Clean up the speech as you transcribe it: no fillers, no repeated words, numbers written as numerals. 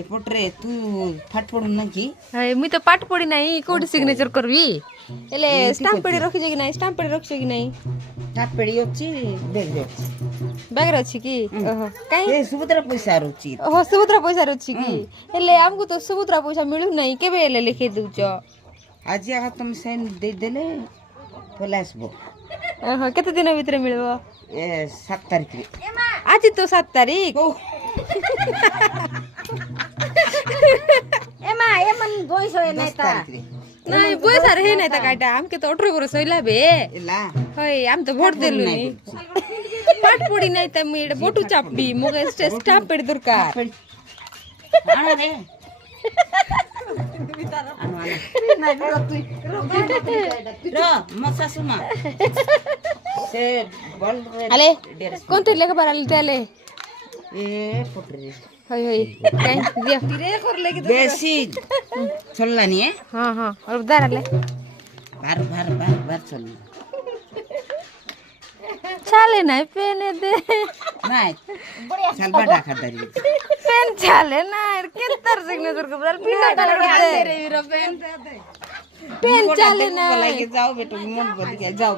ଏପଟରେ ତୁ ପାଠ ପଢୁନୁ ନା କି? ମୁଇଁ ତ ପାଠ ପଢି ନାହିଁ କୋଉଠି ସିଗ୍ନେଚର କରିବି ହେଲେ ଷ୍ଟାମ୍ପ ପେଡି ରଖିଛ କି ନାହିଁ ଷ୍ଟାମ୍ପ ପେଡି ରଖିଛ କି ନାହିଁ ପେଡି ଅଛି ବ୍ୟାଗରେ ଅଛି। ବ୍ୟାଗରେ ଅଛି କି ଓହୋ କାଇଁ ଏ ସୁଭଦ୍ରା ପଇସା ରହୁଛି। ଓହୋ ସୁଭଦ୍ରା ପଇସା ଅଛି କି ହେଲେ ଆମକୁ ତ ସୁଭଦ୍ରା ପଇସା ମିଳୁନାହିଁ କେବେ ହେଲେ ଲେଖେଇ ଦଉଛ ଆଜି ଆଗ ତମେ ସାଇନ୍ ଦେଇଦେଲେ ପଳେଇ ଆସିବ। ଓହୋ କେତେ ଦିନ ଭିତରେ ମିଳିବ? ଏ 7 ତାରିଖରେ। ଆଜି ତ 7 ତାରିଖ एमा एमन 200 10 नाही ता ତାରିଖରେ ନାଇଁ ପଇସା ରେ ହେଇ ନାଇଁ ତା କାଇଟା ଆମକେ ତ 18 ବର୍ଷ ହେଇଲା ବେ ହେଲା। ହଇ ଆମ ତ ଭୋଟ ଦେଲୁ ନି ପାଠ ପଢି ନାଇଁ ତା ମୁଁ ଏଟା ବଟୁ ଚାପି ମୋ ଷ୍ଟାମ୍ପ ପେଡି ଦରକାର ଆଣରେ ମୋ ଶାଶୁ ମା ସେ ଆଲେ କୋନତେ ଲେଖା ବାର ଆଲେ ତାଲେ ଏ ପଟରେ ହଇ ହଇ କାଇଁ ଦିଅ ବେଶୀ ଚଲଲାନି ଏ ହଁ ହଁ और दार आले ବାର ଚଲ चाले नाही पेन दे ନାଇଁ ଚାଲବା ଡାକା ଧରି पेन चाले ना केतर सिग्नेचर को बल पिना डाल दे पेन चाले ना ଲାଗି ଯାओ बेटो मन बोल के जाओ